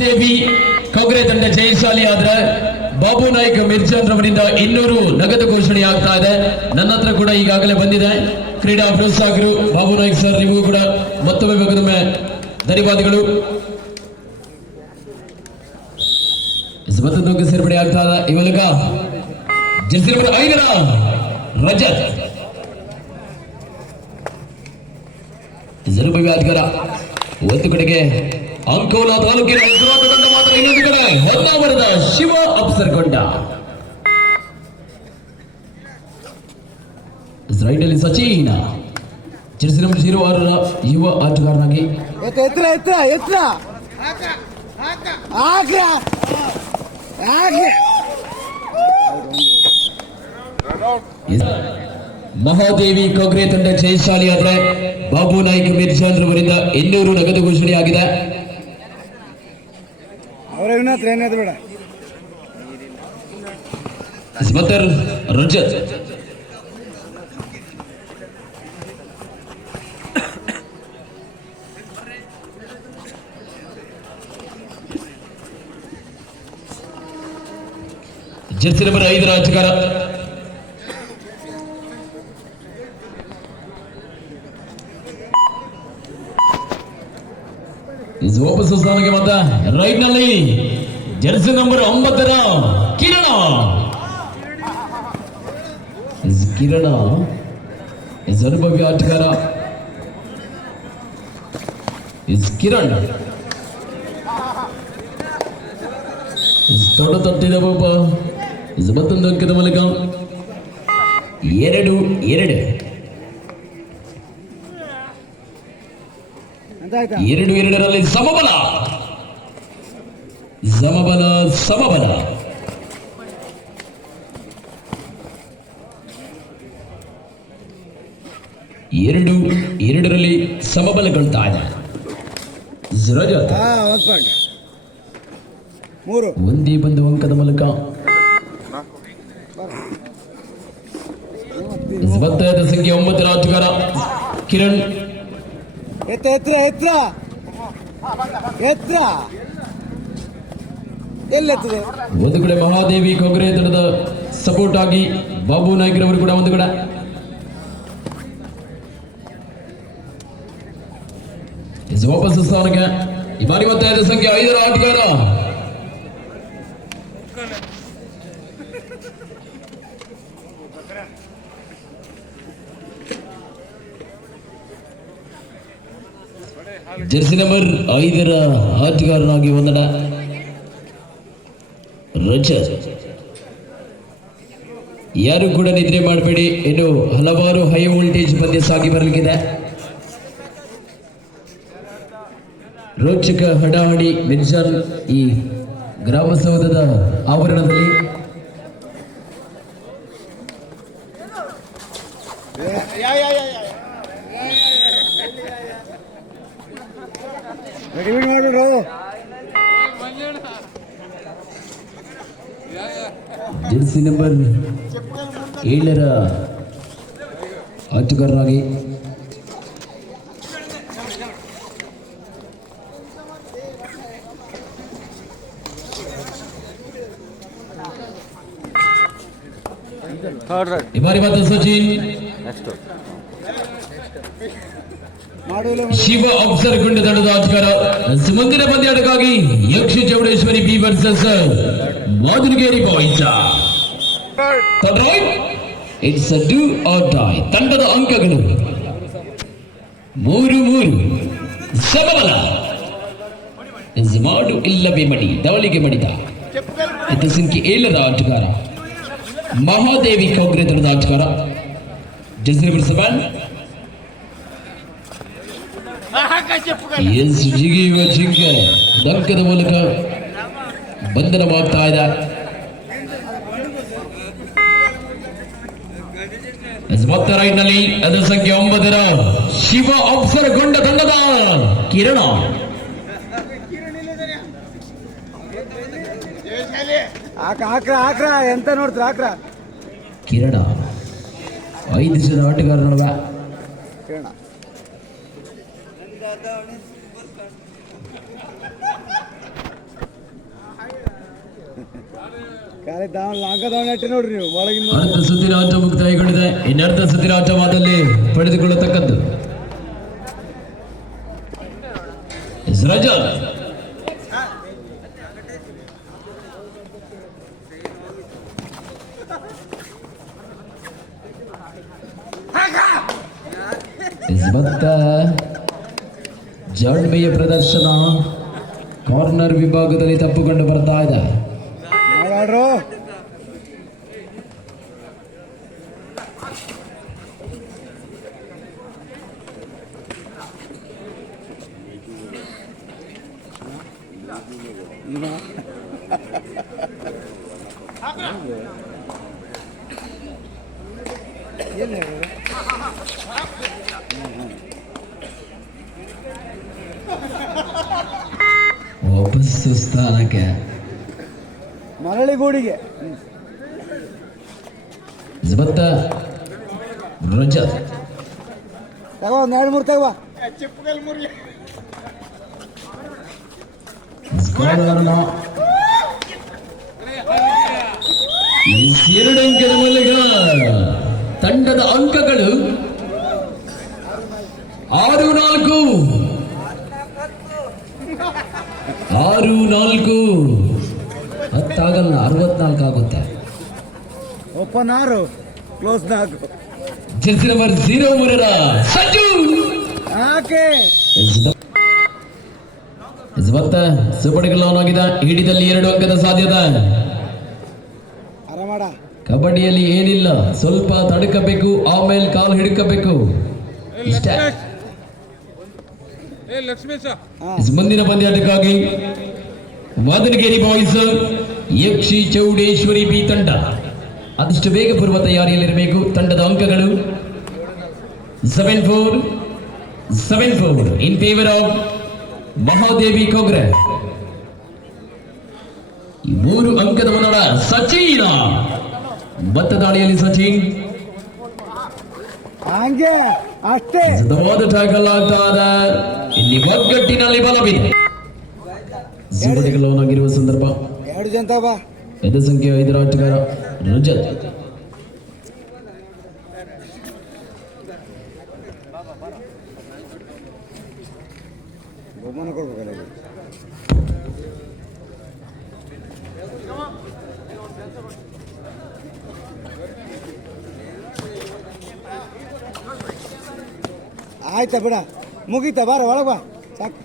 ದೇವಿ ಕೊಗ್ರೆ ತಂಡ ಜಯಶಾಲಿ ಆದ್ರೆ ಬಾಬು ನಾಯ್ಕ ಮಿರ್ಜಾನ್ ರವರಿಂದ ಇನ್ನೂರು ನಗದು ಘೋಷಣೆ ಆಗ್ತಾ ಇದೆ. ನನ್ನ ಹತ್ರ ಕೂಡ ಈಗಾಗಲೇ ಬಂದಿದೆ. ಕ್ರೀಡಾ ಪ್ರೋತ್ಸಾಹಕರು, ಬಾಬು ನಾಯ್ಕ ಸರ್, ನೀವು ಕೂಡ ಮತ್ತೊಮ್ಮೆ ಮಗದೊಮ್ಮೆ ಧನ್ಯವಾದಗಳು. ಮತ್ತೊಂದು ಸೇರ್ಪಡೆ ಆಗ್ತಾ ಈ ಮೂಲಕ ಜೆರ್ಸಿ ಐದರ ರಜತ್. ಜರುಬವಿ ಅಧಿಕಾರ ಒಂದು ಕಡೆಗೆ ಅಂಕೋಲಾ ತಾಲೂಕಿನ ಮಾತ್ರ ಇನ್ನೊಂದು ಕಡೆ. ಹೊನ್ನಾವರದ ಶಿವ ಅಪ್ಸರ್ಗೊಂಡ. ರೈಟಲ್ಲಿ ಸಚಿನ್. ಜೆರ್ಸಿ ನಂಬರ್ ಜೀರೋ ಆರರ ಯುವ ಆಟಗಾರನಾಗಿ. ಎತ್ತ ಎತ್ತರ ಎತ್ತರ ಎತ್ತರ ಮಹಾದೇವಿ ಕೊಗ್ರೆ ತಂಡ ಜಯಶಾಲಿ ಆದರೆ ಬಾಬು ನಾಯ್ಕ ಮಿರ್ಜಾನ್ ರವರಿಂದ ಇನ್ನೂರು ನಗದು ಘೋಷಣೆಯಾಗಿದೆ. ಸ್ಮತರ್ ರಜತ್. ಜರ್ಸಿ ನಂಬರ್ ಐದರ ಆಟಗಾರ ವಾಪಸ್ ಸ್ಥಾನಕ್ಕೆ ಬಂದ ರೈಟ್ನಲ್ಲಿ ಜೆರ್ಸಿ ನಂಬರ್ ಒಂಬತ್ತರ ಕಿರಣ. ಕಿರಣ. ಇಸ್ ಅನುಭವಿ ಆಟಗಾರ ಇಸ್ ಕಿರಣ್. ತೊಡ ತಟ್ಟಿದ ಬಾಬ ಇಸ್ ಅಂಕದ ಎರಡು ಎರಡು. ಎರಡು ಎರಡರಲ್ಲಿ ಸಮಬಲ. ಸಮಬಲ ಸಮಬಲ. ಎರಡು ಎರಡರಲ್ಲಿ ಸಮಬಲಗೊಳ್ತಾ ಇದೆ ಒಂದು ಪಾಯಿಂಟ್ ಮೂರು. ಒಂದೇ ಬಂದು ಅಂಕದ ಮೂಲಕ. ಸಂಖ್ಯೆ ಒಂಬತ್ತರ ಆಟಗಾರ ಕಿರಣ್ ಎತ್ತ ಎತ್ತರ ಎತ್ತರ ಎತ್ತರ ಎಲ್ಲೆತ್ತದೆ ಒಂದು ಕಡೆ ಮಹಾದೇವಿ ಕೊಗ್ರೆ ತಂಡದ ಸಪೋರ್ಟ್ ಆಗಿ ಬಾಬು ನಾಯ್ಕರವರು ಕೂಡ ಒಂದು ಕಡೆ ಇದು ವಾಪಸ್ ಸ್ಥಾನಕ್ಕೆ ಈ ಬಾರಿ ಮತ್ತೆ ಐದು ಸಂಖ್ಯೆ ಐದರ ಆಟಗಾರ ಜೆರ್ಸಿ ನಂಬರ್ ಐದರ ಆಟಗಾರನಾಗಿ ಒಂದನ ರಜ ಯಾರು ಕೂಡ ನಿದ್ರೆ ಮಾಡಬೇಡಿ ಇನ್ನು ಹಲವಾರು ಹೈ ವೋಲ್ಟೇಜ್ ಪಂದ್ಯ ಸಾಗಿ ಬರಲಿಕ್ಕಿದೆ. ರೋಚಕ ಹಡಾಹಡಿ ಮಿರ್ಜಾನ್ ಈ ಗ್ರಾಮಸೌಧದ ಆವರಣದಲ್ಲಿ ರೆಡಿ ಮಾಡಿಬಿಡ್ರು ಜೆರ್ಸಿ ನಂಬರ್ ಏಳರ ಆಟಗಾರರಾಗಿ ಥರ್ಡ್ ರೈಟ್ ಈ ಬಾರಿ ಮತ್ತೆ ಸಚಿನ್ ಮಾಡಿಲ್ಲ ಶಿವ ಅಪ್ಸರ್ ಗುಂಡ ತಂಡದ ಅಧಿಕಾರ ಮುಂದಿನ ಪಂದ್ಯಾಟಕ್ಕಾಗಿ Yaksha Chowdeshwari B versus Madunageri boys it's a do or die ತಂಡದ ಅಂಕಗಳು ಮೂರು ಮೂರು. ಸಮಬಲ. ಮಾಡು ಇಲ್ಲವೇ ಮಡಿ. ದಾಳಿಗೆ ಮಡಿದ. ಇದು ಸಂಖ್ಯೆ ಏಳರ ಆಟಗಾರ ಮಹಾದೇವಿ ಕೋಗ್ರೆ ತಂಡದ ಆಟಗಾರ ಜಸ್ರಿ ಸೆವೆನ್ ಎಸ್ ಜಿಗಿಯುವ ಜಿಂಕೆ? ದಂಕದ ಮೂಲಕ ಬಂಧನವಾಗ್ತಾ ಇದೆ. ಮತ್ತೆ ರೈಟ್ನಲ್ಲಿ ಅದರ ಸಂಖ್ಯೆ ಒಂಬತ್ತರ ಶಿವ ಅಪ್ಸರಗೊಂಡ ತಂಡದ ಕಿರಣ. ಹಾಕ ಹಾಕ್ರ ಹಾಕ್ರ ಎಂತ ನೋಡ್ತೀರ ಹಾಕ್ರ ಕಿರಣ. ಐದು ಜನ ಕಿರಣ. ನೋಡ್ರಿ ನೀವು ಅರ್ಧ ಮುಕ್ತಾಯಗೊಂಡಿದೆ ಇನ್ನರ್ಧ ಸುತ್ತಿನ ಆಟವಾದಲ್ಲಿ ಪಡೆದುಕೊಳ್ಳತಕ್ಕದ್ದು. ಎಸ್, ರಜತ್. ಎಸ್ ಭತ್ತ ಜಾಣ್ಮೆಯ ಪ್ರದರ್ಶನ. ಕಾರ್ನರ್ ವಿಭಾಗದಲ್ಲಿ ತಪ್ಪುಕೊಂಡು ಬರ್ತಾ ಇದೆ. ನೋಡ್ರು ವಾಪಸ್ ಗೂಡಿಗೆ. ತಗೋ ಒಂದ್ ಎರಡು ಮೂರು ತಗೋ. ಸ್ಕೋರರ್ನ ಈ ಎರಡು ಅಂಕದ ಮೇಲೆಗಳ ತಂಡದ ಅಂಕಗಳು ಆರು ನಾಲ್ಕು. ಆರು ನಾಲ್ಕು. ಹತ್ತಾಗಲ್ಲ ಅರವತ್ನಾಲ್ಕು ಆಗುತ್ತೆ. ಓಪನ್ ಆರು ಕ್ಲೋಸ್ ನಾಲ್ಕು. ಜರ್ಸಿ ನಂಬರ್ ಜೀರೋ ಮೂರರ ಸಜ್ಜು! ಹಾಕೆ ಮತ್ತೆ ಸುಪಡಿಗಳು ಆಗಿದೆ. ಹಿಡಿದಲ್ಲಿ ಎರಡು ಅಂಕದ ಸಾಧ್ಯತೆ. ಕಬಡ್ಡಿಯಲ್ಲಿ ಏನಿಲ್ಲ ಸ್ವಲ್ಪ ತಡಕಬೇಕು ಆಮೇಲೆ ಕಾಲು ಹಿಡ್ಕಬೇಕು. ಇಷ್ಟೇ. ಮುಂದಿನ ಪಂದ್ಯಾಟಕ್ಕಾಗಿ ಮಾದನಗೇರಿ ಬಾಯ್ಸ್ ಯಕ್ಷಿ ಚೌಡೇಶ್ವರಿ ಬಿ ತಂಡ. ಆದಷ್ಟು ಬೇಗ ಪೂರ್ವ ತಯಾರಿಯಲ್ಲಿರಬೇಕು. ತಂಡದ ಅಂಕಗಳು seven four seven four in favour of Mahadevi Kogre. ಮೂರು ಅಂಕದ ಮುನ್ನಡ ಸಚಿನ್. ಭತ್ತ ದಾಳಿಯಲ್ಲಿ ಸಚಿನ್. ಹಂಗೆ ಅಷ್ಟೇ. ಸಿದ್ಧವಾದ ಟ್ಯಾಕಲ್ ಆಗ್ತಾ ಇದೆ. ಇಲ್ಲಿ ಒಗ್ಗಟ್ಟಿನಲ್ಲಿ ಬಲವಿದೆ. ಜೀವಡಿಗಳವನಾಗಿರುವ ಸಂದರ್ಭ. ಎದ ಸಂಖ್ಯೆ ಐದರ ಆಟಗಾರ ರಜತ್ ಬಹುಮಾನ ಕೊಡ್ಬೇಕಲ್ಲ ಇದು. ಆಯ್ತಾ ಬಿಡ ಮುಗೀತಾ ಬಾರ ಒಳಗೆ ಬಾ ಸಾಕು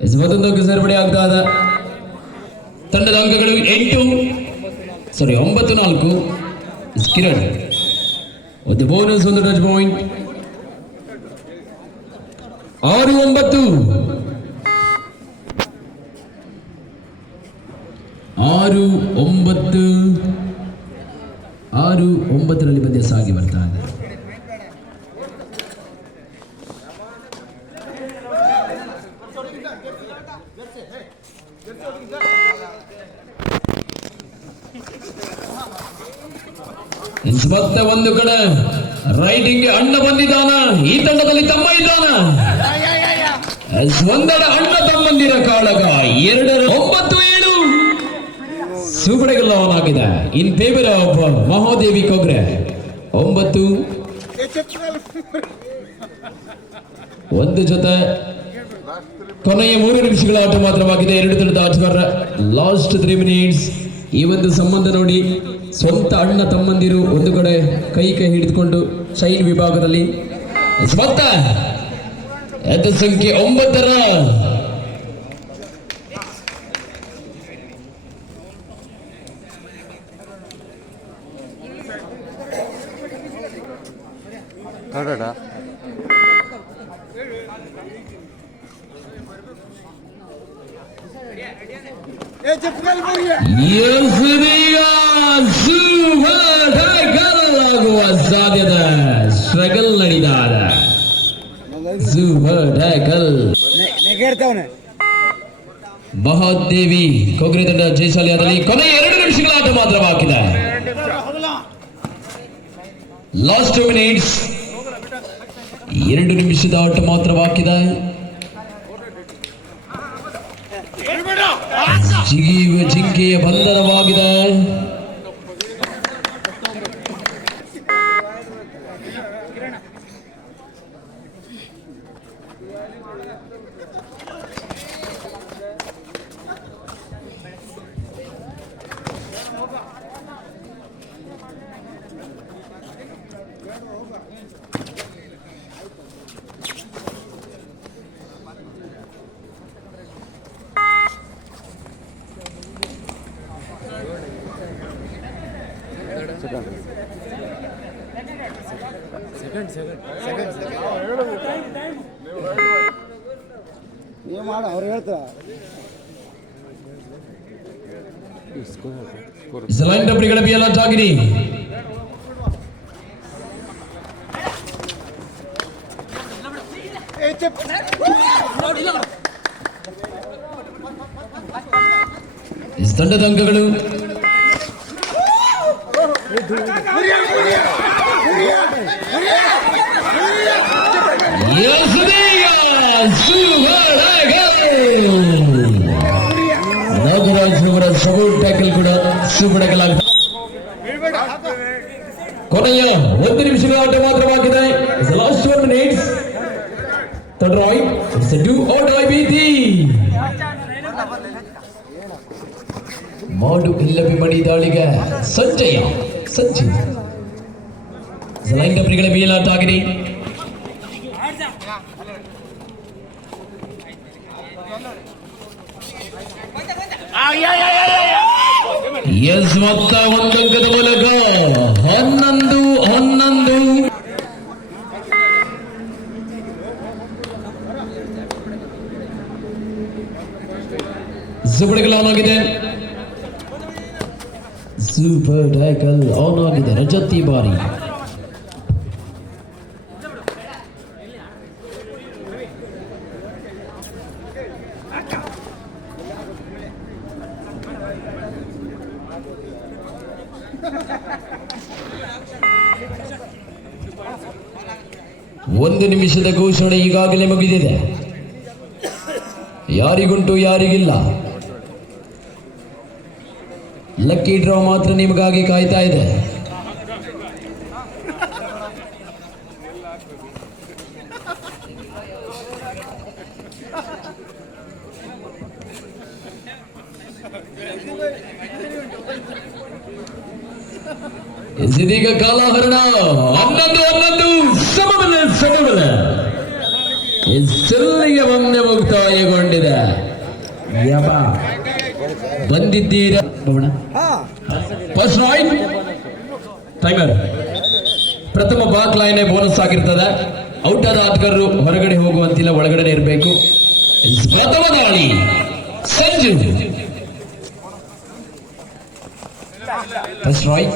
ಎಸ್ ಮತ್ತೊಂದು ಸೇರ್ಪಡೆ ಆಗ್ತಾ ಇದೆ ತಂಡದ ಅಂಕಗಳು ಎಂಟು ಸಾರಿ ಒಂಬತ್ತು, ನಾಲ್ಕು. ಕಿರಣ್, ಒಂದು ಬೋನಸ್ ಒಂದು ಟಚ್ ಪಾಯಿಂಟ್ ಆರು, ಒಂಬತ್ತು. ಆರು ಒಂಬತ್ತು. ಆರು, ಒಂಬತ್ತರಲ್ಲಿ ಪಂದ್ಯ ಸಾಗಿ ಬರ್ತಾ ಇದೆ ಇನ್ಸ್ ಮತ್ತೆ ಒಂದು ಕಡೆ ರೈಟಿಂಗ್ ಅಣ್ಣ ಬಂದಿದ್ದಾನ ಈ ತಂಡದಲ್ಲಿ ತಮ್ಮ ಇದ್ದಾನ. ಒಂದರ ಅಣ್ಣ ತಮ್ಮಂದಿರ ಕಾಳಗ ಎರಡರ ಒಂಬತ್ತು ಏಳು. ಸುಬಡೆಗಲ್ಲ ಆಗಿದೆ in favour of Mahadevi Kogre ಒಂಬತ್ತು. ಒಂದು ಜೊತೆ. ಕೊನೆಯ ಮೂರು ನಿಮಿಷಗಳ ಆಟ ಮಾತ್ರವಾಗಿದೆ. ಎರಡು ತಂಡದ ಆಟಗಾರರ ಲಾಸ್ಟ್ ತ್ರೀ ಮಿನಿಟ್ಸ್ ಈ ಒಂದು ಸಂಬಂಧ ನೋಡಿ. ಸ್ವಂತ ಅಣ್ಣ ತಮ್ಮಂದಿರು ಒಂದು ಕಡೆ ಕೈ ಕೈ ಹಿಡಿದುಕೊಂಡು ಶೈನ್ ವಿಭಾಗದಲ್ಲಿ ಸ್ವಂತ. ಸಂಖ್ಯೆ ಒಂಬತ್ತರ. ಎಸೆದೀಗ ಸುವರ್ಣಗಳಾಗುವ ಸಾಧ್ಯತೆ ಸ್ಟ್ರಗಲ್ ನಡೀತಾದ ನೆಗೆಡ್ತಾವನೆ ಮಹಾದೇವಿ ಕೊಗ್ರಿ ತಂಡ ಜಯಶಾಲಿಯಾದಲ್ಲಿ ಕೊನೆ ಎರಡು ನಿಮಿಷಗಳ ಆಟ ಮಾತ್ರ ಬಾಕಿದೆ. ಲಾಸ್ಟ್ ಟು ಮಿನಿಟ್ಸ್ ಎರಡು ನಿಮಿಷದ ಆಟ ಮಾತ್ರ ಬಾಕಿದೆ. ಜಿಗಿಯುವ ಜಿಂಕೆಯ ಬಂಧನವಾಗಿದೆ. ನೀವು ಮಾಡ ಅವ್ರು ಹೇಳ್ತಾರ ಲೈನ್ ಡಬ್ರಿಗಳ ಬಿಯಲ್ಲ ಜಾಗಿರಿ ತಂಡದ ಅಂಕಗಳು ಕೂಡ ಸುಗುಣಗಳಾಗ್ತದೆ ಕೊನೆಯ ಒಂದು ನಿಮಿಷಗಳ ಆಟ ಮಾತ್ರವಾಗಿದೆ last one minutes third raid it's do out I ಬಿಟಿ ಮಾಡು ಇಲ್ಲವೇ ಮಣಿ ದಾಳಿಗೆ ಸಂಜಯ ಸಂಜು ಲೈನ್ ಡಬ್ರಿಗಳ ಮೇಲಾಟ ಆಗಿದೆ ಎಸ್ ಮೊತ್ತ ಒಂದಂಕದ ಮೂಲಕ ಹನ್ನೊಂದು ಹನ್ನೊಂದು. ಸುಬಡಿಗಳು ಆನ್ ಆಗಿದೆ. ಸೂಪರ್ ಟ್ಯಾಕಲ್ ಆನ್ ಆಗಿದೆ. ರಜತಿ ಬಾರಿ. ಒಂದು ನಿಮಿಷದ ಘೋಷಣೆ ಈಗಾಗಲೇ ಮುಗಿದಿದೆ. ಯಾರಿಗುಂಟು ಯಾರಿಗಿಲ್ಲ. ಲಕ್ಕಿ ಡ್ರಾ ಮಾತ್ರ ನಿಮಗಾಗಿ ಕಾಯ್ತಾ ಇದೆ. ಇದೀಗ ಕಾಲಹರಣ. ಹನ್ನೊಂದು ಹನ್ನೊಂದು ಇಲ್ಲಿಗೆ ಮೊನ್ನೆ ಮುಕ್ತಾಯಗೊಂಡಿದೆ ಬಂದಿದ್ದೀರಾ? ನೋಡೋಣ ಹಾ. ಫಸ್ಟ್ ರೈಟ್ ಟೈಮರ್ ಪ್ರಥಮ ಬಾಕ್ ಲೈನೇ ಬೋನಸ್ ಆಗಿರ್ತದೆ. ಔಟ್ ಆದ ಆಟಗಾರರು ಹೊರಗಡೆ ಹೋಗುವಂತಿಲ್ಲ ಒಳಗಡೆ ಇರಬೇಕು. ಪ್ರಥಮ ದಾಳಿ. Sanju. First raid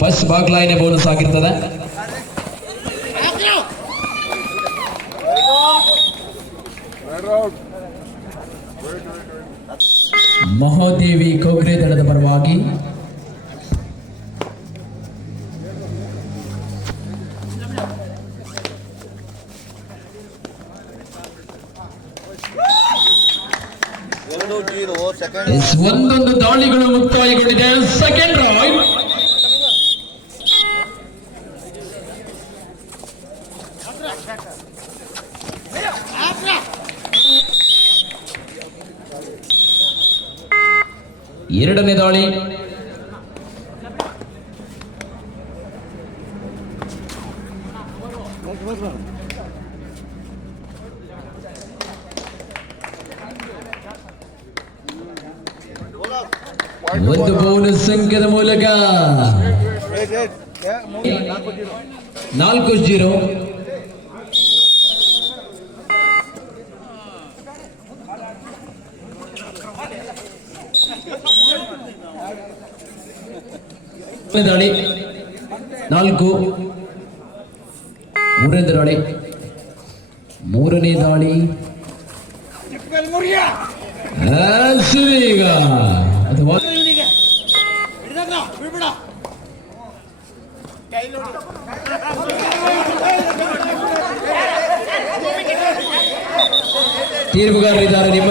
first baulk ಲೈನೇ bonus ಆಗಿರ್ತದೆ. ಮಹಾದೇವಿ ಕೊಗ್ರೆ ದಳದ ಪರವಾಗಿ ಒಂದೊಂದು ದಾಳಿಗಳು ಮುಕ್ತಾಯಗೊಂಡಿದೆ. ಸೆಕೆಂಡ್ ರೈಟ್ ಎರಡನೇ ದಾಳಿ ಒಂದು ಬೋನಸ್ ಸಂಖ್ಯೆದ ಮೂಲಕ ಏಟ್ ಏಟ್ ಏ, ಮೂರು, ನಾಲ್ಕು ಜೀರೋ ನಾಲ್ಕು ಜೀರೋ ಮೂರನೇ ದಾಳಿ ನಾಲ್ಕು ಮೂರನೇ ದಾಳಿ ಮೂರನೇ ದಾಳಿ ಆ, ಸುದೀಗ ಅಥವಾ ತೀರ್ಪುಗಾರರಿದ್ದಾರೆ ನಿಮ್ಮ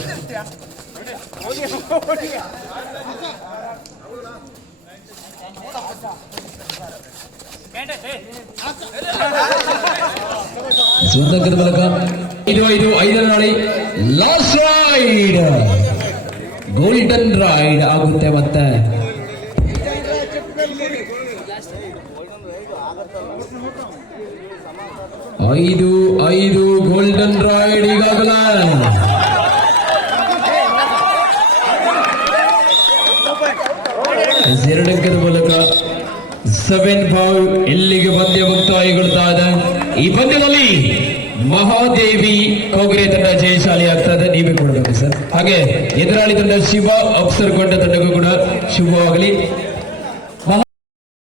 ಸ್ವರ್ಣಕದ ಮೂಲಕ ಐದು ಐದು ಐದನೇ ನಾಳೆ ಲಾಸ್ಟ್ ರೈಡ್ ಗೋಲ್ಡನ್ ರೈಡ್ ಆಗುತ್ತೆ ಮತ್ತೆ. ಐದು ಐದು ಗೋಲ್ಡನ್ ರೈಡ್ ಈಗಾಗಲೇ. ಎರಡು ಅಂಕದ ಮೂಲಕ ಸೆವೆನ್ ಫೈವ್ ಇಲ್ಲಿಗೆ ಪಂದ್ಯ ಮುಕ್ತಾಯಗೊಳ್ತಾ ಇದೆ ಈ ಪಂದ್ಯದಲ್ಲಿ ಮಹಾದೇವಿ ಕೋಗ್ರೆ ತಂಡ ಜಯಶಾಲಿ ಆಗ್ತದೆ. ನೀವೇ ಕೊಡಬೇಕು ಸರ್. ಹಾಗೆ ಎದುರಾಳಿ ತಂಡ ಶಿವ, ಅಪ್ಸರ್ ಕೊಂಡ ತಂಡಕ್ಕೂ ಕೂಡ ಶುಭವಾಗಲಿ.